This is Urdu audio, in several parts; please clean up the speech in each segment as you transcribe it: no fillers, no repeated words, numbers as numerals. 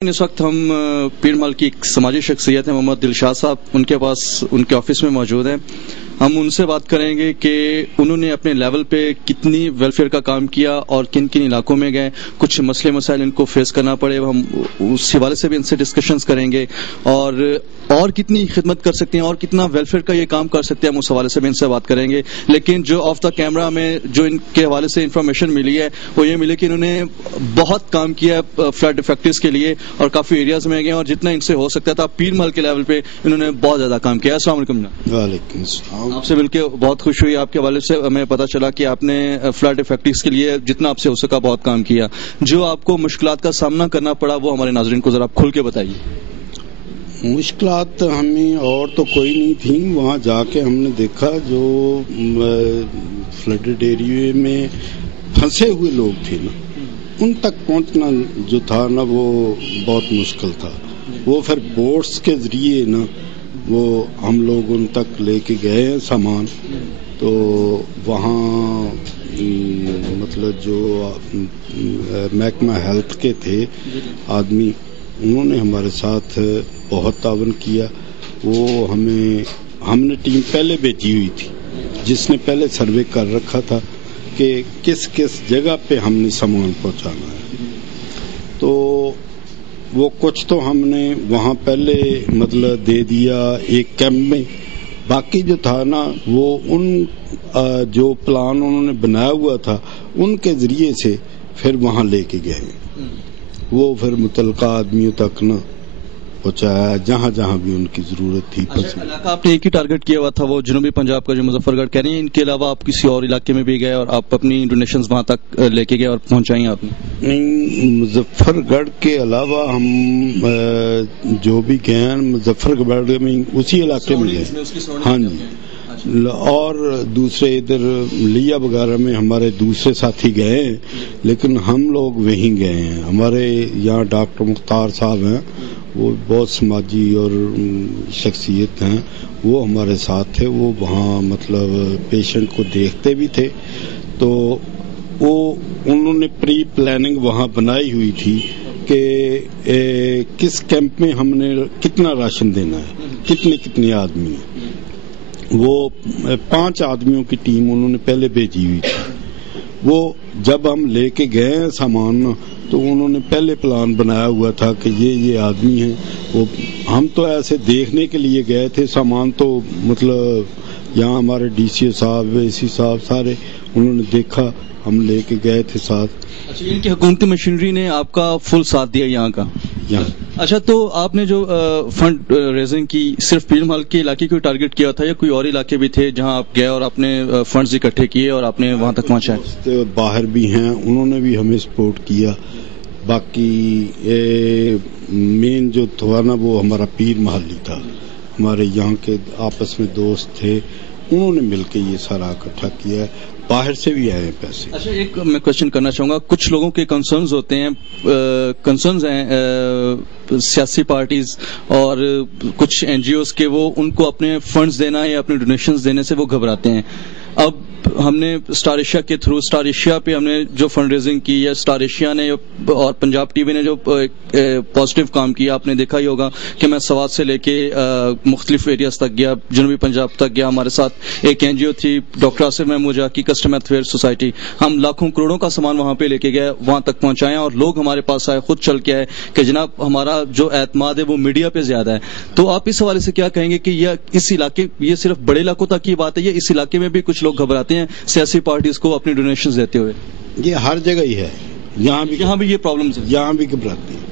اس وقت ہم پیر مال کی ایک سماجی شخصیت ہے محمد دلشاد صاحب، ان کے پاس ان کے آفس میں موجود ہیں. ہم ان سے بات کریں گے کہ انہوں نے اپنے لیول پہ کتنی ویلفیئر کا کام کیا اور کن کن علاقوں میں گئے، کچھ مسئلے مسائل ان کو فیس کرنا پڑے، ہم اس حوالے سے بھی ان سے ڈسکشنز کریں گے، اور کتنی خدمت کر سکتے ہیں اور کتنا ویلفیئر کا یہ کام کر سکتے ہیں، ہم اس حوالے سے بھی ان سے بات کریں گے. لیکن جو آف دا کیمرہ میں جو ان کے حوالے سے انفارمیشن ملی ہے وہ یہ ملی کہ انہوں نے بہت کام کیا ہے فلڈ افیکٹس کے لیے اور کافی ایریاز میں گئے اور جتنا ان سے ہو سکتا تھا پیر مال کے لیول پہ انہوں نے بہت زیادہ کام کیا. السلام علیکم. وعلیکم السلام. آپ سے مل کے بہت خوش ہوئی. آپ کے حوالے سے ہمیں پتا چلا کہ آپ نے فلڈ افیکٹس کے لیے جتنا آپ سے ہو سکا بہت کام کیا. جو آپ کو مشکلات کا سامنا کرنا پڑا وہ ہمارے ناظرین کو ذرا کھل کے بتائیے. مشکلات ہمیں اور تو کوئی نہیں تھیں. وہاں جا کے ہم نے دیکھا جو فلڈڈ ایریے میں پھنسے ہوئے لوگ تھے نا، ان تک پہنچنا جو تھا نا وہ بہت مشکل تھا. وہ پھر بوٹس کے ذریعے نا وہ ہم لوگ ان تک لے کے گئے ہیں سامان. تو وہاں مطلب جو محکمہ ہیلتھ کے تھے آدمی، انہوں نے ہمارے ساتھ بہت تعاون کیا. وہ ہم نے ٹیم پہلے بھیجی ہوئی تھی جس نے پہلے سروے کر رکھا تھا کہ کس کس جگہ پہ ہم نے سامان پہنچانا ہے. تو وہ کچھ تو ہم نے وہاں پہلے مطلب دے دیا ایک کیمپ میں. باقی جو تھا نا وہ ان جو پلان انہوں نے بنایا ہوا تھا ان کے ذریعے سے پھر وہاں لے کے گئے. وہ پھر متعلقہ آدمیوں تک نا پہنچایا جہاں جہاں بھی ان کی ضرورت تھی. علاقہ آپ نے ایک ہی ٹارگٹ کیا ہوا تھا وہ جنوبی پنجاب کا جو مظفر گڑھ کہہ رہے ہیں، ان کے علاوہ آپ کسی اور علاقے میں بھی گئے اور آپ اپنی ڈونیشنز وہاں تک لے کے گئے اور پہنچائی آپ نے؟ نہیں، مظفر گڑھ کے علاوہ ہم جو بھی گئے ہیں مظفر گڑھ میں اسی علاقے میں گئے. ہاں جی، اور دوسرے ادھر لیا وغیرہ میں ہمارے دوسرے ساتھی گئے ہیں، لیکن ہم لوگ وہیں گئے ہیں. ہمارے یہاں ڈاکٹر مختار صاحب ہیں، وہ بہت سماجی اور شخصیت ہیں، وہ ہمارے ساتھ تھے. وہ وہاں مطلب پیشنٹ کو دیکھتے بھی تھے. تو وہ انہوں نے پری پلاننگ وہاں بنائی ہوئی تھی کہ کس کیمپ میں ہم نے کتنا راشن دینا ہے، کتنے آدمی ہیں. وہ 5 آدمیوں کی ٹیم انہوں نے پہلے بھیجی ہوئی تھی. وہ جب ہم لے کے گئے سامان تو انہوں نے پہلے پلان بنایا ہوا تھا کہ یہ آدمی ہیں. وہ ہم تو ایسے دیکھنے کے لیے گئے تھے. سامان تو مطلب یہاں ہمارے ڈی سی او صاحب، اے سی صاحب سارے انہوں نے دیکھا، ہم لے کے گئے تھے ساتھ. اچھا، ان کی حکومتی مشینری نے آپ کا فل ساتھ دیا یہاں کا؟ اچھا، تو آپ نے جو فنڈ ریزنگ کی صرف پیر مال کے علاقے کو ٹارگٹ کیا تھا یا کوئی اور علاقے بھی تھے جہاں آپ گئے اور آپ نے فنڈز اکٹھے کیے اور آپ نے وہاں تک پہنچائے؟ باہر بھی ہیں، انہوں نے بھی ہمیں سپورٹ کیا. باقی مین جو تھا نا وہ ہمارا پیر محلی تھا، ہمارے یہاں کے آپس میں دوست تھے، انہوں نے مل کے یہ سارا اکٹھا کیا. باہر سے بھی آئے پیسے. اچھا، ایک میں کوشچن کرنا چاہوں گا. کچھ لوگوں کے کنسرنز ہوتے ہیں، کنسرنز ہیں سیاسی پارٹیز اور کچھ این جی اوز کے، وہ ان کو اپنے فنڈز دینا یا اپنے ڈونیشنز دینے سے وہ گھبراتے ہیں. اب ہم نے اسٹار ایشیا کے تھرو، اسٹار ایشیا پہ ہم نے جو فنڈ ریزنگ کی یا اسٹار ایشیا نے اور پنجاب ٹی وی نے جو پازیٹیو کام کیا، آپ نے دیکھا ہی ہوگا کہ میں سوات سے لے کے مختلف ایریاز تک گیا، جنوبی پنجاب تک گیا. ہمارے ساتھ ایک این جی او تھی ڈاکٹر آصف محمود کی کسٹمر افیئر سوسائٹی. ہم لاکھوں کروڑوں کا سامان وہاں پہ لے کے گئے، وہاں تک پہنچائے اور لوگ ہمارے پاس آئے، خود چل کے آئے کہ جناب ہمارا جو اعتماد ہے وہ میڈیا پہ زیادہ ہے. تو آپ اس حوالے سے کیا کہیں گے کہ یہ اس علاقے، یہ صرف بڑے علاقوں تک کی بات ہے یا اس علاقے میں بھی کچھ لوگ گھبراتے ہیں سیاسی پارٹیز کو اپنی ڈونیشنز دیتے ہوئے؟ یہ ہر جگہ ہی ہے، یہاں بھی یہ پرابلمز ہیں، یہاں بھی گھبراتے ہیں.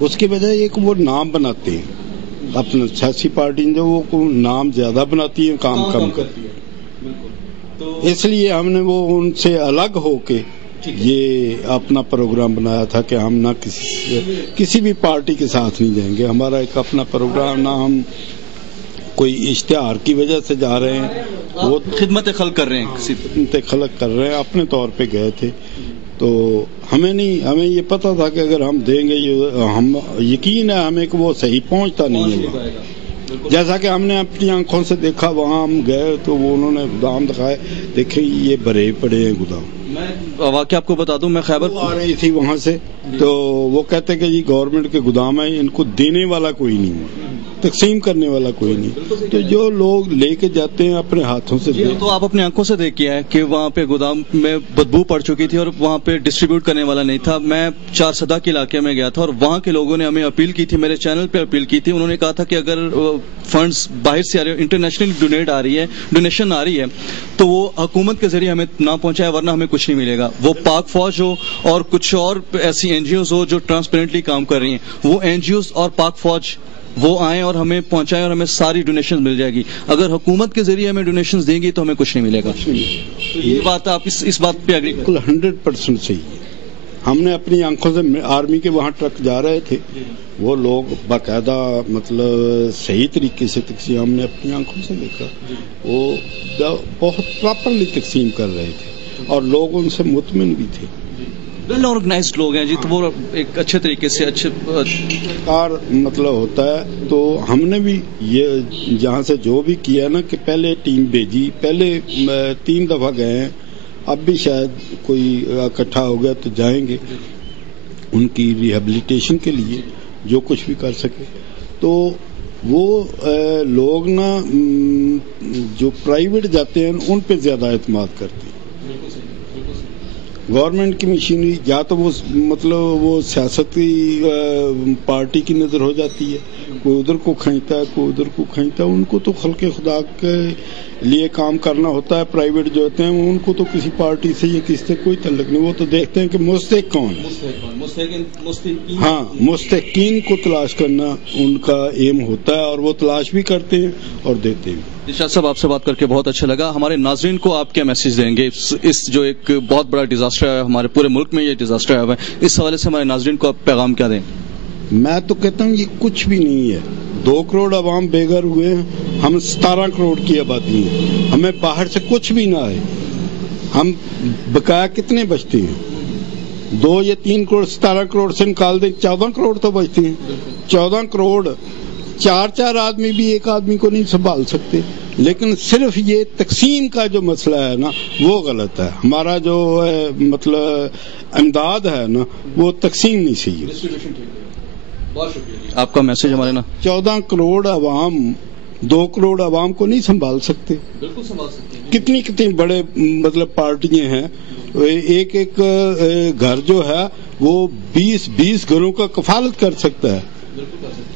اس کی وجہ یہ کہ وہ نام بناتے ہیں اپنا، سیاسی پارٹی جو وہ نام زیادہ بناتی ہیں، کام کم کرتی ہے. اس لیے ہم نے وہ ان سے الگ ہو کے یہ اپنا پروگرام بنایا تھا کہ ہم نہ کسی بھی پارٹی کے ساتھ نہیں جائیں گے. ہمارا ایک اپنا پروگرام، نہ ہم کوئی اشتہار کی وجہ سے جا رہے ہیں، وہ خدمت خلق کر رہے ہیں، خدمت خلق کر رہے ہیں. اپنے طور پہ گئے تھے تو ہمیں یہ پتا تھا کہ اگر ہم دیں گے، ہم یقین ہے ہمیں کہ وہ صحیح پہنچتا نہیں ہے. جیسا کہ ہم نے اپنی آنکھوں سے دیکھا، وہاں ہم گئے تو وہ انہوں نے گودام دکھائے، دیکھیں یہ بھرے پڑے ہیں گودام. میں واقعہ آپ کو بتا دوں، میں خیبر آ رہی تھی وہاں سے تو وہ کہتے کہ یہ گورنمنٹ کے گودام ہیں، ان کو دینے والا کوئی نہیں، تقسیم کرنے والا کوئی نہیں، تو جو لوگ لے کے جاتے ہیں اپنے ہاتھوں سے تو آپ اپنی آنکھوں سے دیکھ کیا ہے کہ وہاں پہ گودام میں بدبو پڑ چکی تھی اور وہاں پہ ڈسٹریبیوٹ کرنے والا نہیں تھا. میں 4 صدا کے علاقے میں گیا تھا اور وہاں کے لوگوں نے ہمیں اپیل کی تھی، میرے چینل پہ اپیل کی تھی. انہوں نے کہا تھا کہ اگر فنڈز باہر سے آ رہے انٹرنیشنل ڈونیشن آ رہی ہے تو وہ حکومت کے ذریعے ہمیں نہ پہنچائے، ورنہ ہمیں کچھ نہیں ملے گا. وہ پاک فوج ہو اور کچھ اور ایسی این جی اوز ہو جو ٹرانسپیرنٹلی کام کر رہی ہیں، وہ این جی اوز اور پاک فوج وہ آئیں اور ہمیں پہنچائیں اور ہمیں ساری ڈونیشن مل جائے گی. اگر حکومت کے ذریعے ہمیں ڈونیشن دیں گی تو ہمیں کچھ نہیں ملے گا. تو یہ بات آپ اس بات پہ اگری بالکل 100% صحیح ہے. ہم نے اپنی آنکھوں سے آرمی کے وہاں ٹرک جا رہے تھے، وہ لوگ باقاعدہ مطلب صحیح طریقے سے تقسیم، ہم نے اپنی آنکھوں سے دیکھا، وہ بہت پراپرلی تقسیم کر رہے تھے اور لوگ ان سے مطمئن بھی تھے. ویل آرگنائزڈ لوگ ہیں جی، تو وہ ایک اچھے طریقے سے کار مطلب ہوتا ہے. تو ہم نے بھی یہ جہاں سے جو بھی کیا نا کہ پہلے ٹیم بھیجی، پہلے 3 دفعہ گئے ہیں، اب بھی شاید کوئی اکٹھا ہو گیا تو جائیں گے ان کی ریہیبلیٹیشن کے لیے جو کچھ بھی کر سکے. تو وہ لوگ نا جو پرائیویٹ جاتے ہیں ان پہ زیادہ اعتماد کرتے ہیں. گورنمنٹ کی مشینری یا تو وہ مطلب وہ سیاستی پارٹی کی نظر ہو جاتی ہے، کوئی ادھر کو کھینچتا ہے کوئی ادھر کو کھینچتا ہے. ان کو تو خلق خدا کے لیے کام کرنا ہوتا ہے. پرائیویٹ جو ہوتے ہیں ان کو تو کسی پارٹی سے یا کسی سے کوئی تعلق نہیں، وہ تو دیکھتے ہیں کہ مستحق کون ہے. ہاں، مستحقین کو تلاش کرنا ان کا ایم ہوتا ہے اور وہ تلاش بھی کرتے ہیں اور دیتے ہیں. ارشاد صاحب، آپ سے بات کر کے بہت اچھا لگا. ہمارے ناظرین کو آپ کیا میسج دیں گے؟ اس جو ایک بہت بڑا ڈیزاسٹر ہے، ہمارے پورے ملک میں یہ ڈیزاسٹر ہے، اس حوالے سے ہمارے ناظرین کو آپ پیغام کیا دیں؟ میں تو کہتا ہوں یہ کچھ بھی نہیں ہے. 2 کروڑ عوام بے گھر ہوئے ہیں، ہم 17 کروڑ کی آبادی ہیں، ہمیں باہر سے کچھ بھی نہ آئے، ہم بقایا کتنے بچتے ہیں؟ 2 یا 3 کروڑ 17 کروڑ سے نکال دیں 14 کروڑ تو بچتے ہیں. 14 کروڑ 4 آدمی بھی ایک آدمی کو نہیں سنبھال سکتے. لیکن صرف یہ تقسیم کا جو مسئلہ ہے نا وہ غلط ہے. ہمارا جو مطلب امداد ہے نا وہ تقسیم نہیں صحیح ہے. بہت شکریہ. آپ کا میسج ہمارے نا 14 کروڑ عوام 2 کروڑ عوام کو نہیں سنبھال سکتے. بالکل سنبھال سکتے. کتنی بڑے مطلب پارٹیاں ہیں. ایک گھر جو ہے وہ 20 گھروں کا کفالت کر سکتا ہے. بالکل کر سکتے.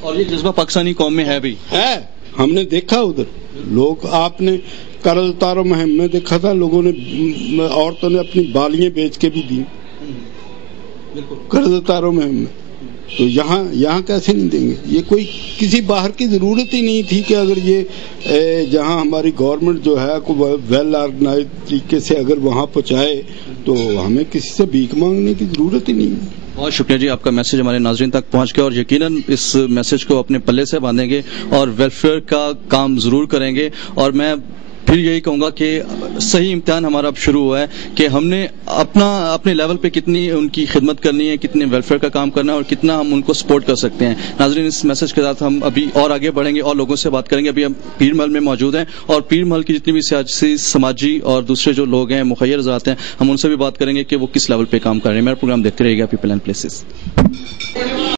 اور یہ جذبہ پاکستانی قوم میں ہے بھی ہے. ہم نے دیکھا ادھر لوگ، آپ نے قرض اتارو مہم میں دیکھا تھا، لوگوں نے عورتوں نے اپنی بالیاں بیچ کے بھی دی قرض اتارو مہم میں. تو یہاں کیسے نہیں دیں گے؟ یہ کوئی کسی باہر کی ضرورت ہی نہیں تھی کہ اگر یہ جہاں ہماری گورنمنٹ جو ہے کوئی ویل آرگنائز طریقے سے اگر وہاں پہنچائے تو ہمیں کسی سے بھیک مانگنے کی ضرورت ہی نہیں ہے. بہت شکریہ جی. آپ کا میسج ہمارے ناظرین تک پہنچ گیا اور یقیناً اس میسج کو اپنے پلے سے باندھیں گے اور ویلفیئر کا کام ضرور کریں گے. اور میں پھر یہی کہوں گا کہ صحیح امتحان ہمارا اب شروع ہوا ہے کہ ہم نے اپنے لیول پہ کتنی ان کی خدمت کرنی ہے، کتنے ویلفیئر کا کام کرنا ہے اور کتنا ہم ان کو سپورٹ کر سکتے ہیں. ناظرین، اس میسج کے ساتھ ہم ابھی اور آگے بڑھیں گے اور لوگوں سے بات کریں گے. ابھی ہم پیر محل میں موجود ہیں اور پیر محل کی جتنی بھی سیاسی، سماجی اور دوسرے جو لوگ ہیں، مخیر حضرات ہیں، ہم ان سے بھی بات کریں گے کہ وہ کس لیول پہ کام کر رہے ہیں. میرا پروگرام دیکھتے رہیے گا پیپل اینڈ پلیسز.